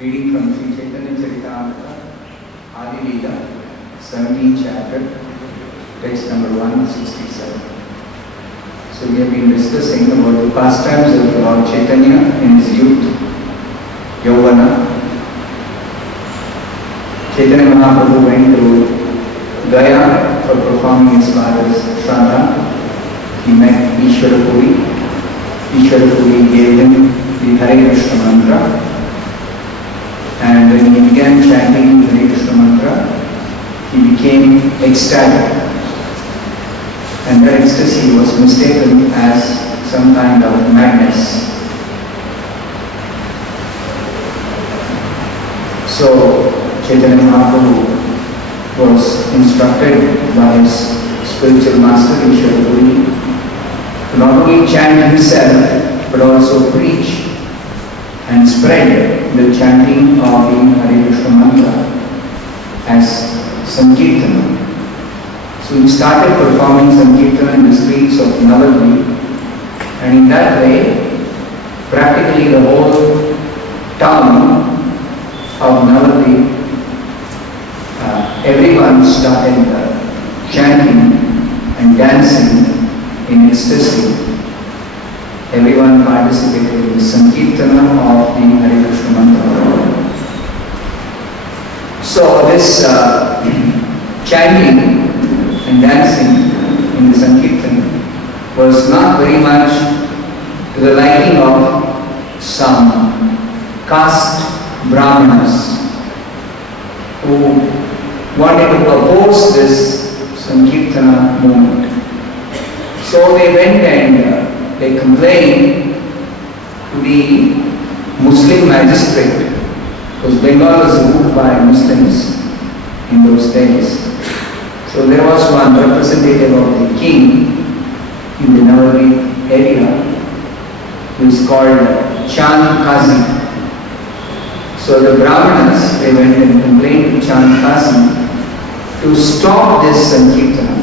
Reading from Sri Chaitanya Charitamrita, Adi, 17th chapter, text number 167. So we have been discussing about the pastimes of Lord Chaitanya in his youth, Yavana. Chaitanya Mahaprabhu went to Gaya for performing his father's Shraddha. He met Ishvara Puri. Ishvara Puri gave him the Hare Krishna mantra. And when he began chanting the Hare Krishna mantra, he became ecstatic. And that ecstasy was mistaken as some kind of madness. So Chaitanya Mahaprabhu was instructed by his spiritual master Ishvara Puri to not only chant himself but also preach and spread the chanting of the Hare Krishna mantra as Sankirtana. So he started performing Sankirtana in the streets of Navadvip, and in that way, practically the whole town of Navadvip, everyone started chanting and dancing in ecstasy. Everyone participated in the Sankirtana of the Hare Krishna mantra. So this chanting and dancing in the Sankirtana was not very much to the liking of some caste brahmanas who wanted to oppose this Sankirtana movement. So they went and they complained to the Muslim magistrate, because Bengal was ruled by Muslims in those days. So there was one representative of the king in the Navadvip area who is called Chand Kazi. So the Brahmanas, they went and complained to Chand Kazi to stop this Sankirtana.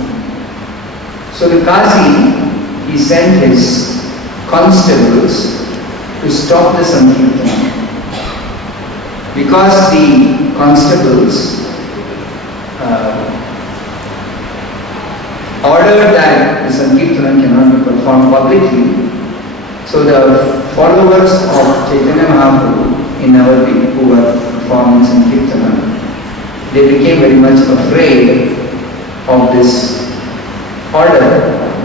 So the Kazi, he sent his constables to stop the Sankirtana. Because the constables ordered that the Sankirtana cannot be performed publicly, so the followers of Chaitanya Mahaprabhu in Navadvip who were performing Sankirtana, they became very much afraid of this order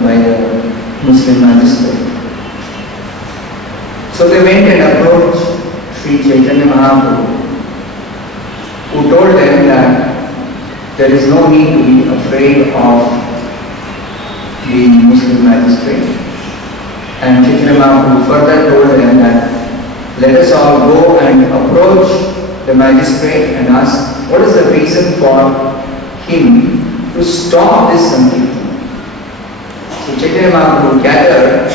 by the Muslim magistrate. So they went and approached Sri Chaitanya Mahaprabhu, who told them that there is no need to be afraid of the Muslim magistrate. And Chaitanya Mahaprabhu further told them that let us all go and approach the magistrate and ask what is the reason for him to stop this Sankirtana. So Chaitanya Mahaprabhu gathered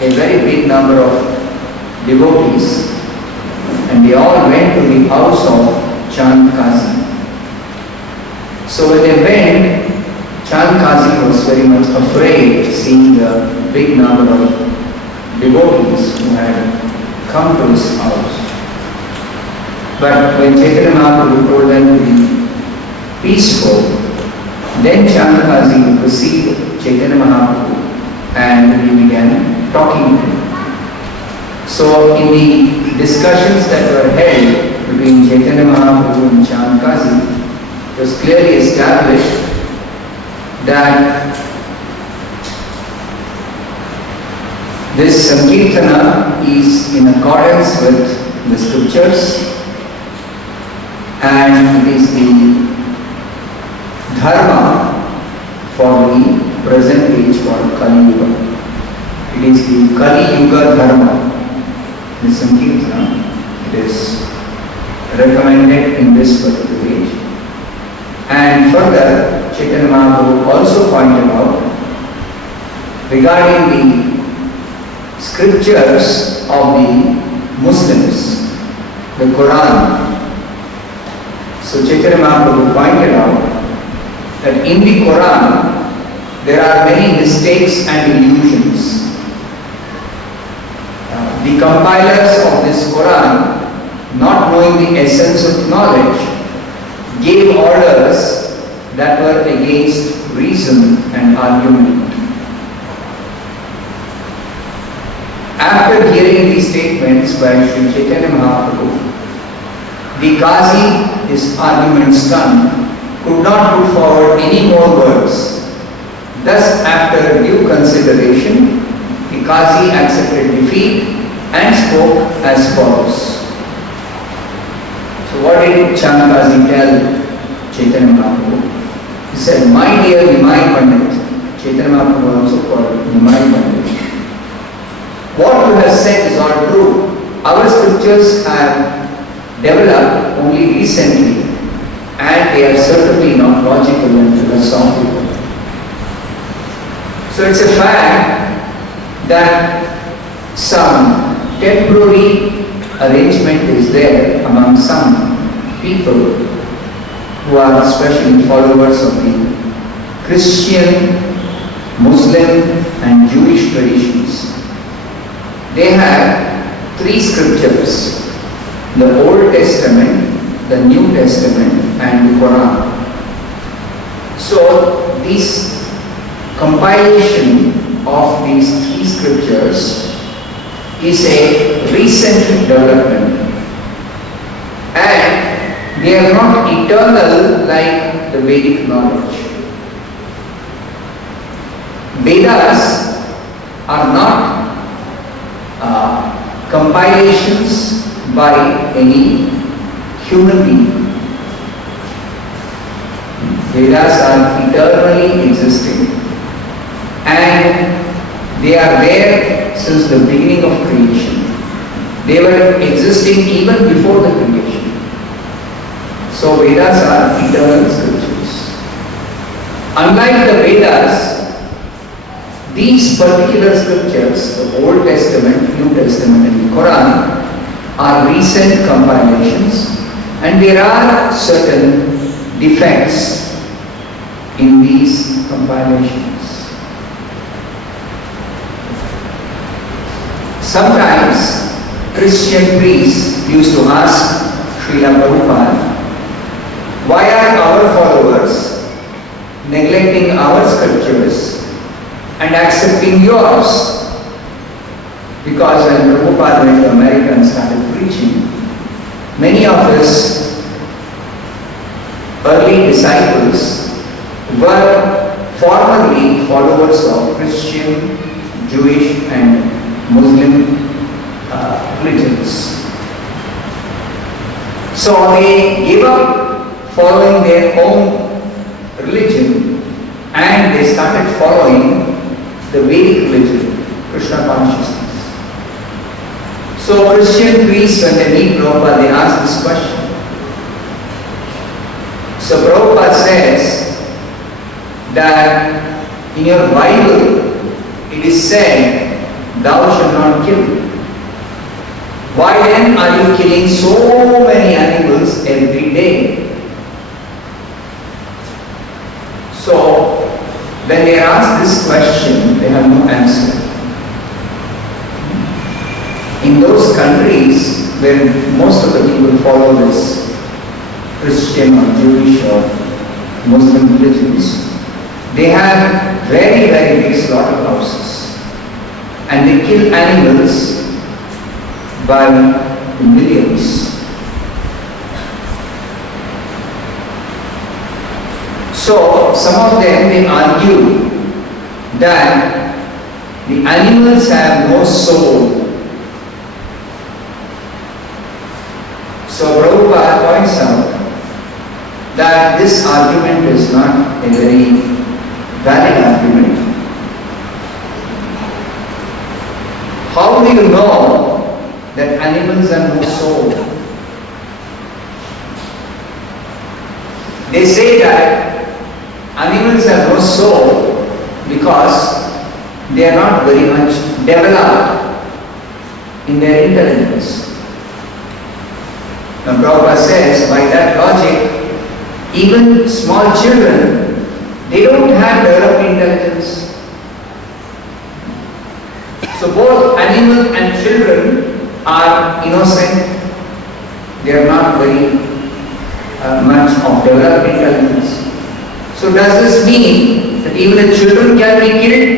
a very big number of devotees, and they all went to the house of Chand Kazi. So when they went, Chand Kazi was very much afraid seeing the big number of devotees who had come to his house. But when Chaitanya Mahaprabhu told them to be peaceful, then Chand Kazi received Chaitanya Mahaprabhu and he began talking to him. So in the discussions that were held between Chaitanya Mahaprabhu and Chand Kazi, it was clearly established that this Sankirtana is in accordance with the scriptures, and it is the dharma for the present age called Kali Yuga. It is the Kali Yuga dharma. The Sankirtana, it is recommended in this particular age. And further, Chaitanya Mahaprabhu also pointed out regarding the scriptures of the Muslims, the Quran. So Chaitanya Mahaprabhu pointed out that in the Quran there are many mistakes and illusions. The compilers of this Quran, not knowing the essence of knowledge, gave orders that were against reason and argument. After hearing these statements by Sri Chaitanya Mahaprabhu, the Qazi, his argument stunned, could not put forward any more words. Thus, after due consideration, the Qazi accepted defeat and spoke as follows. So what did Chanakazi tell Chaitanya Mahaprabhu? He said, "My dear Nimai Pandit," Chaitanya Mahaprabhu also called Nimai Pandit, "what you have said is all true. Our scriptures have developed only recently and they are certainly not logical and philosophical. So it's a fact that some temporary arrangement is there among some people who are especially followers of the Christian, Muslim and Jewish traditions. They have three scriptures: the Old Testament, the New Testament and the Quran. So this compilation of these three scriptures is a recent development, and they are not eternal like the Vedic knowledge. Vedas are not compilations by any human being. Vedas are eternally existing, and they are there since the beginning of creation. They were existing even before the creation. So Vedas are eternal scriptures. Unlike the Vedas, these particular scriptures, the Old Testament, New Testament and the Quran, are recent compilations, and there are certain defects in these compilations. Sometimes Christian priests used to ask Srila Prabhupada, why are our followers neglecting our scriptures and accepting yours? Because when Prabhupada went to America and started preaching, many of his early disciples were formerly followers of Christian, Jewish and Muslim religions. So they gave up following their own religion and they started following the Vedic religion, Krishna consciousness. So Christian priests, when they meet Prabhupada, they ask this question. So Prabhupada says that in your Bible it is said, thou shalt not kill. Why then are you killing so many animals every day? So when they ask this question, they have no answer. In those countries where most of the people follow this Christian or Jewish or Muslim religions, they have very, very big slaughterhouses, and they kill animals by millions. So some of them, they argue that the animals have no soul. So Prabhupada points out that this argument is not a very valid argument. How do you know that animals have no soul? They say that animals have no soul because they are not very much developed in their intelligence. Now Prabhupada says, by that logic, even small children, they don't have developed intelligence. So both animal and children are innocent. They are not very much of developed intelligence. So does this mean that even the children can be killed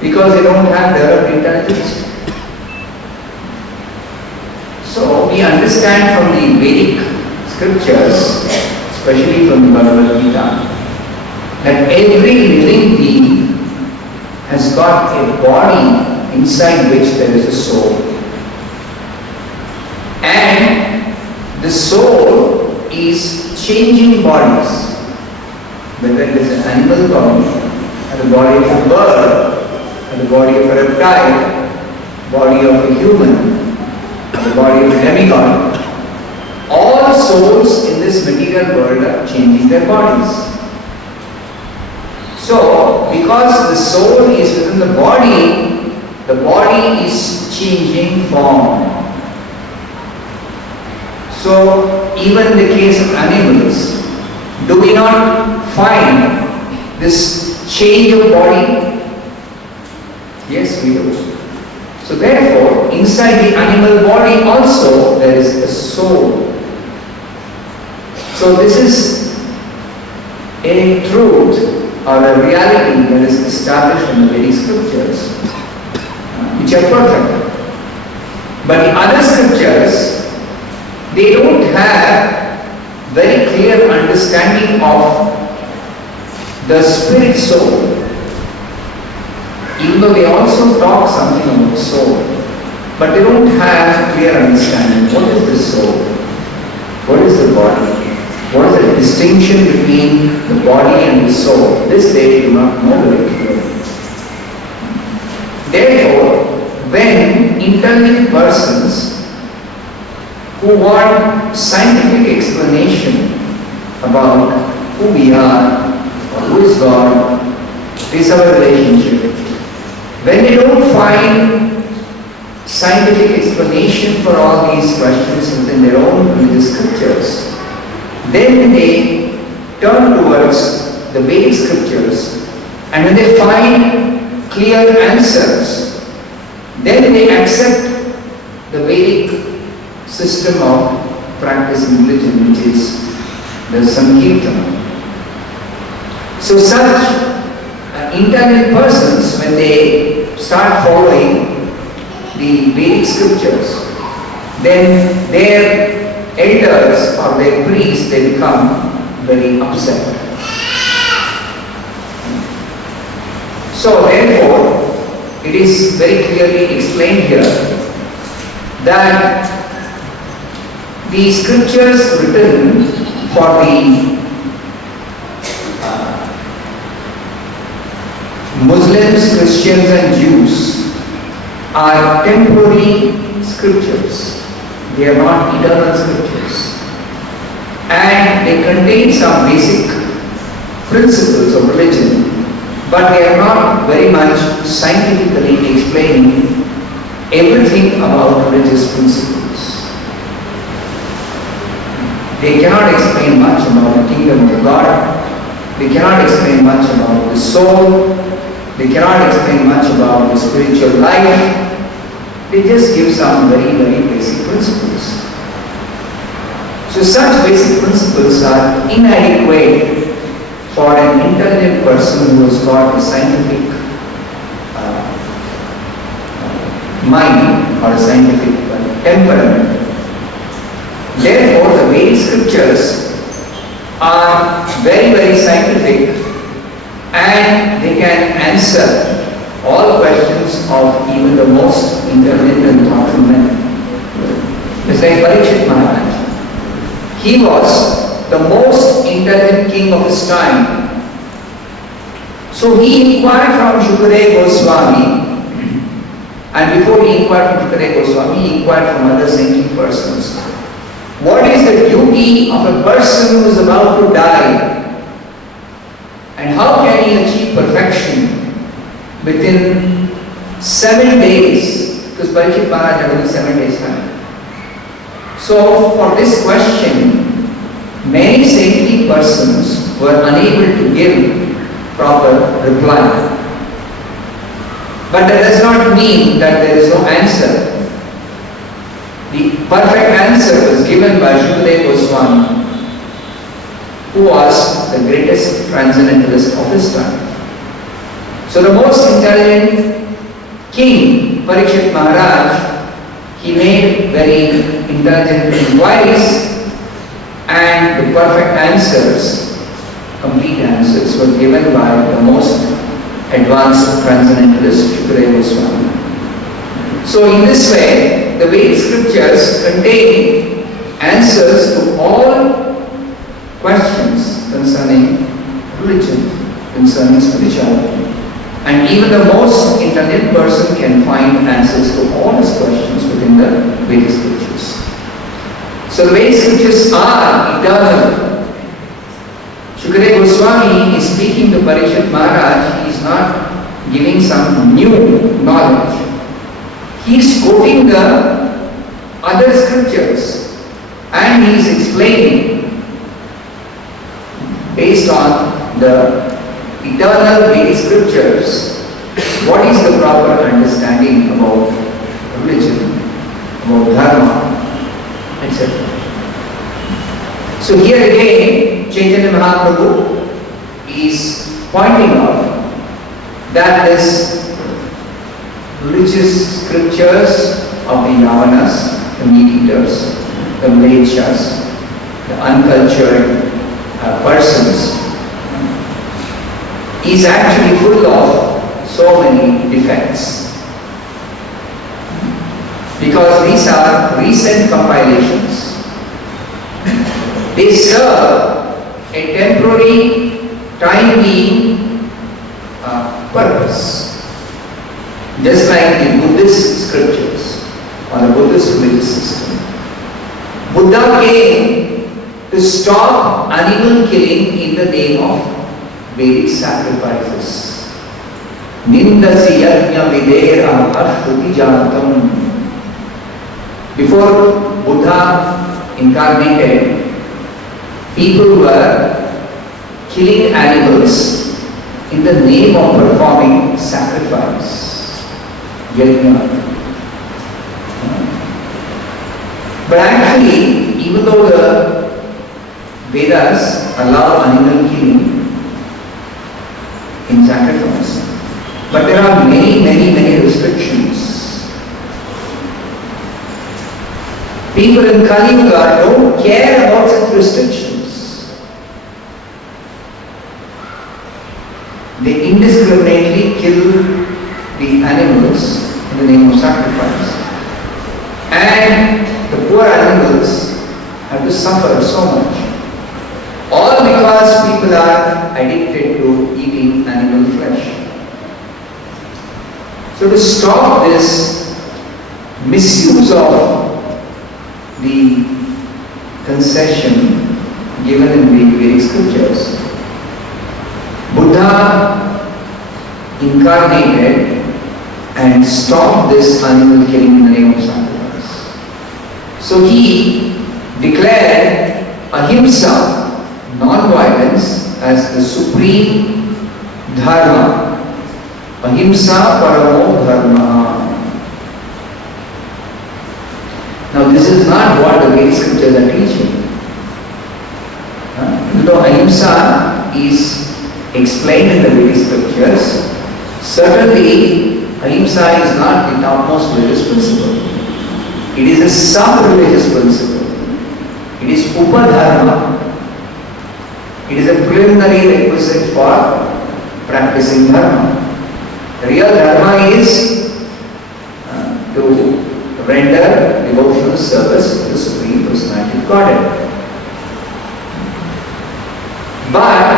because they don't have developed intelligence? So we understand from the Vedic scriptures, especially from the Bhagavad Gita, that every living being has got a body inside which there is a soul. And the soul is changing bodies, whether it is an animal body, or the body of a bird, or the body of a reptile, body of a human, or the body of a demigod. All souls in this material world are changing their bodies. So, because the soul is within the body is changing form. So, even in the case of animals, do we not find this change of body? Yes, we do. So therefore, inside the animal body also there is a soul. So this is a truth or a reality that is established in the Vedic scriptures, which are perfect. But the other scriptures, they don't have very clear understanding of the spirit soul. Even though they also talk something about soul, but they don't have clear understanding. What is the soul? What is the body? What is the distinction between the body and the soul? This they do not know very clearly. Therefore, when intelligent persons who want scientific explanation about who we are, or who is God, what is our relationship, when they don't find scientific explanation for all these questions within their own religious scriptures, then they turn towards the Vedic scriptures, and when they find clear answers, then they accept the Vedic system of practicing religion, which is the Sankirtana. So such intelligent persons, when they start following the Vedic scriptures, then their elders or their priests, they become very upset. So therefore, it is very clearly explained here that the scriptures written for the Muslims, Christians and Jews are temporary scriptures. They are not eternal scriptures. And they contain some basic principles of religion, but they are not very much scientifically explaining everything about religious principles. They cannot explain much about the kingdom of God. They cannot explain much about the soul. They cannot explain much about the spiritual life. They just give some very, very basic principles. So such basic principles are inadequate for an intelligent person who has got a scientific mind or a scientific temperament. Therefore, the Vedic scriptures are very, very scientific, and they can answer all questions of even the most intelligent and thoughtful men. It's like Parikshit Maharaj. He was the most intelligent king of his time. So he inquired from Shukadeva Goswami, and before he inquired from Shukadeva Goswami, he inquired from other saintly persons. What is the duty of a person who is about to die? And how can he achieve perfection within 7 days? Because Parikshit Maharaj had only 7 days time. So for this question, many saintly persons were unable to give proper reply. But that does not mean that there is no answer. The perfect answer was given by Shukadeva Goswami, who was the greatest transcendentalist of his time. So the most intelligent king, Parikshit Maharaj, he made very intelligent inquiries, and the perfect answers, complete answers, were given by the most advanced transcendentalist, Shukadeva Goswami. So in this way, the Vedic scriptures contain answers to all questions concerning religion, concerning spirituality. And even the most intelligent person can find answers to all his questions within the Vedic scriptures. So the Vedic scriptures are eternal. Shukadeva Goswami is speaking to Parikshit Maharaj. He is not giving some new knowledge. He is quoting the other scriptures and he is explaining based on the eternal Vedic scriptures what is the proper understanding about religion, about dharma, etc. So here again, Chaitanya Mahaprabhu is pointing out that this religious scriptures of the Yavanas, the meat-eaters, the Mlechas, the uncultured persons, is actually full of so many defects. Because these are recent compilations. They serve a temporary, time-being purpose. Just like the Buddhist scriptures or the Buddhist religious system. Buddha came to stop animal killing in the name of Vedic sacrifices. Nindasi yajna videra ashruti jantam. Before Buddha incarnated, people were killing animals in the name of performing sacrifice. But actually, even though the Vedas allow animal killing in sacrifice, but there are many restrictions. People in Kali Yuga don't care about such restrictions. They indiscriminately kill the animals in the name of sacrifice. And the poor animals have to suffer so much. All because people are addicted to eating animal flesh. So to stop this misuse of the concession given in the Vedic scriptures, Buddha incarnated and stopped this animal killing in the name of sacrifice. So he declared ahimsa, non-violence, as the supreme dharma. Ahimsa paramo dharma. Now this is not what the Vedic scriptures are teaching. Even though ahimsa is explained in the Vedic scriptures, certainly ahimsa is not the topmost religious principle. It is a sub-religious principle. It is upadharma. It is a preliminary requisite for practicing dharma. The real dharma is to render devotional service to the Supreme Personality of Godhead. But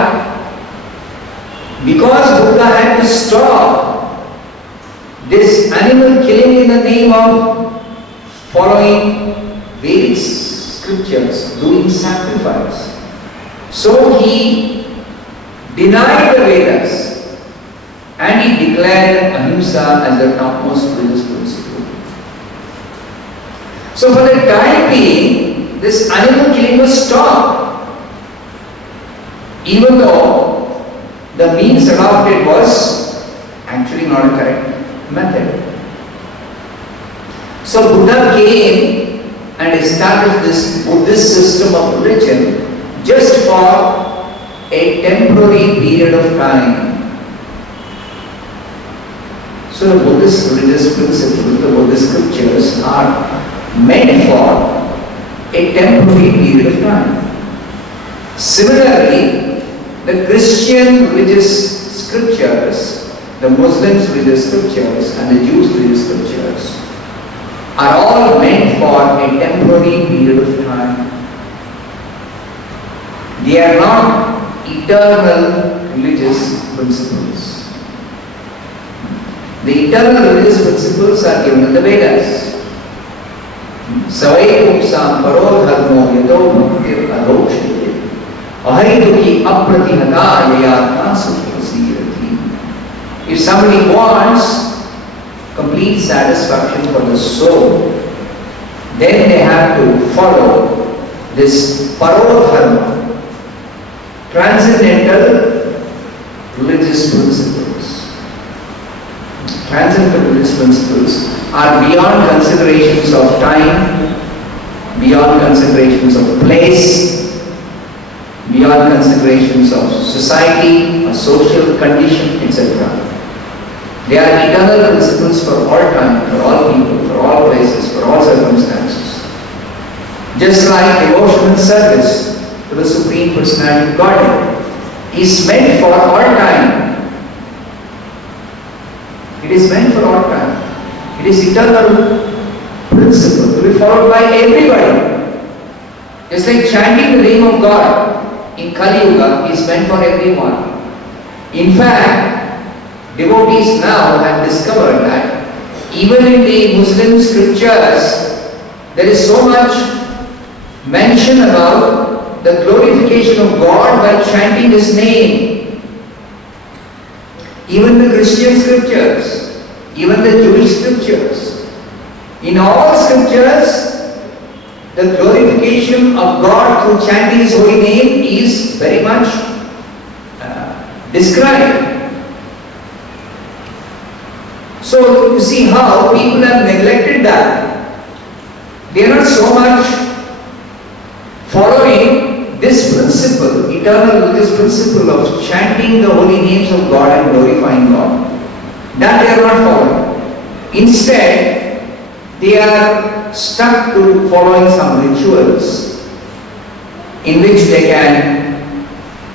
because Buddha had to stop this animal killing in the name of following Vedic scriptures, doing sacrifice, so he denied the Vedas and he declared ahimsa as the topmost religious principle. So for the time being, this animal killing was stopped, even though the means adopted was actually not a correct method. So Buddha came and established this Buddhist system of religion just for a temporary period of time. So the Buddhist religious principles, the Buddhist scriptures are meant for a temporary period of time. Similarly, the Christian religious scriptures, the Muslims religious scriptures and the Jews religious scriptures are all meant for a temporary period of time. They are not eternal religious principles. The eternal religious principles are given in the Vedas. Savai pupsam paro dharmo yato bhaktir adokshite ahariduki apratihata yayatma sukhasirati. If somebody wants complete satisfaction for the soul, then they have to follow this paro dharma, transcendental religious principles. Transcendental religious principles are beyond considerations of time, beyond considerations of place, beyond considerations of society, or social condition, etc. They are eternal principles for all time, for all people, for all places, for all circumstances. Just like devotional service to the Supreme Personality of Godhead is meant for all time. It is meant for all time. It is eternal principle to be followed by everybody. Just like chanting the name of God in Kali Yuga is meant for everyone. In fact, devotees now have discovered that even in the Muslim scriptures, there is so much mention about the glorification of God by chanting His name. Even the Christian scriptures, even the Jewish scriptures, in all scriptures, the glorification of God through chanting His holy name is very much described. So you see how people have neglected that. They are not so much following this principle, eternal religious principle of chanting the holy names of God and glorifying God. That they are not following. Instead, they are stuck to following some rituals in which they can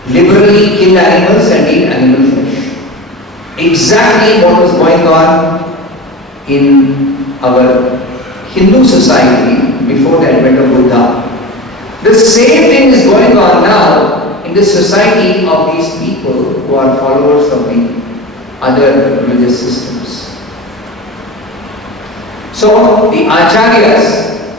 liberally kill animals and eat animal flesh. Exactly what was going on in our Hindu society before the advent of Buddha. The same thing is going on now in the society of these people who are followers of the other religious systems. So the Acharyas,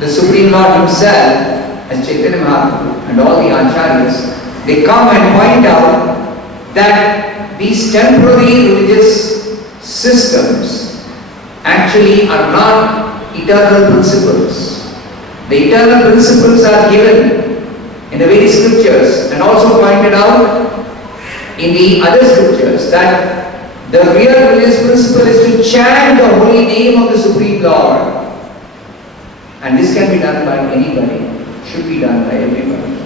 the Supreme Lord Himself, as Chaitanya Mahaprabhu and all the Acharyas, they come and point out that these temporary religious systems actually are not eternal principles. The eternal principles are given in the very scriptures and also pointed out in the other scriptures that the real religious principle is to chant the holy name of the Supreme Lord. And this can be done by anybody, should be done by everybody.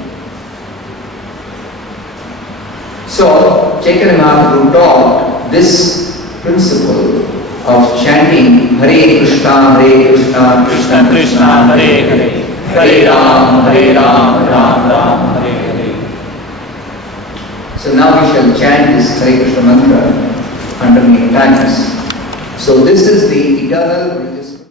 So, Chaitanya Mahaprabhu taught this principle of chanting Hare Krishna, Krishna Krishna, Hare Hare, Hare Ram, Ram Ram, Hare Hare. So now we shall chant this Hare Krishna mantra under many times. So this is the eternal religious